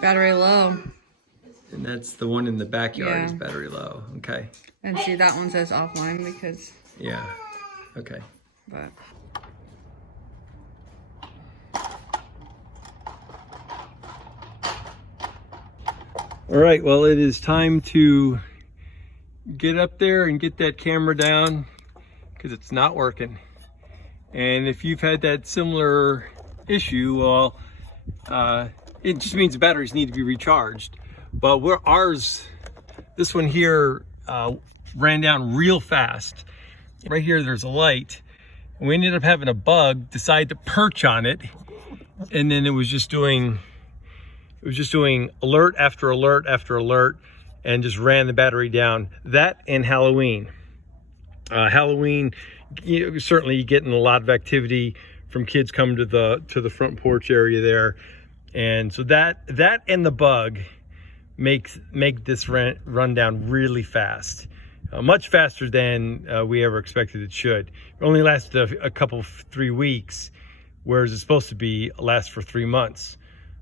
Battery low. And that's the one in the backyard is Yeah. battery low. Okay. And see, that one says offline because. Yeah. Okay. But. All right. Well, it is time to get up there and get that camera down because it's not working. And if you've had that similar issue, well, it just means the batteries need to be recharged. But this one here ran down real fast. Right here, there's a light. And we ended up having a bug decide to perch on it, and then it was just doing alert after alert after alert, and just ran the battery down. That and Halloween. Halloween, certainly you're getting a lot of activity from kids coming to the front porch area there, and so that and the bug make this run down really fast, much faster than we ever expected it should. It only lasted a couple 3 weeks, whereas it's supposed to last for 3 months.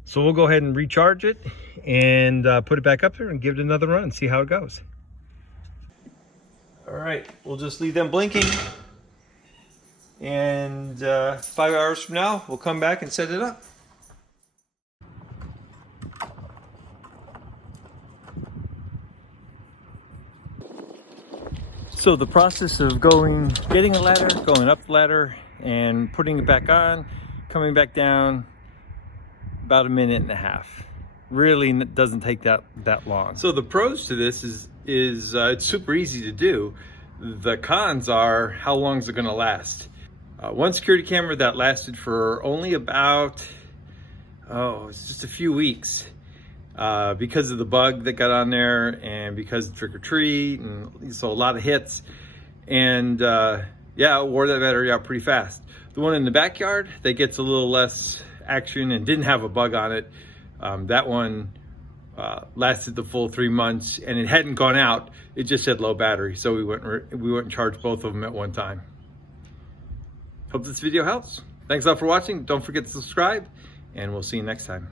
So we'll go ahead and recharge it and put it back up there and give it another run, see how it goes. All right, we'll just leave them blinking, and 5 hours from now we'll come back and set it up. So the process of getting a ladder, going up the ladder and putting it back on, coming back down, about 1.5 minutes. Really doesn't take that long. So the pros to this is it's super easy to do. The cons are, how long is it gonna last? One security camera that lasted for only about, it's just a few weeks. Because of the bug that got on there and because of trick or treat, and so a lot of hits, and yeah, it wore that battery out pretty fast. The one in the backyard that gets a little less action and didn't have a bug on it, that one lasted the full 3 months, and it hadn't gone out, it just had low battery, so we went and charged both of them at one time. Hope this video helps. Thanks a lot for watching. Don't forget to subscribe, and we'll see you next time.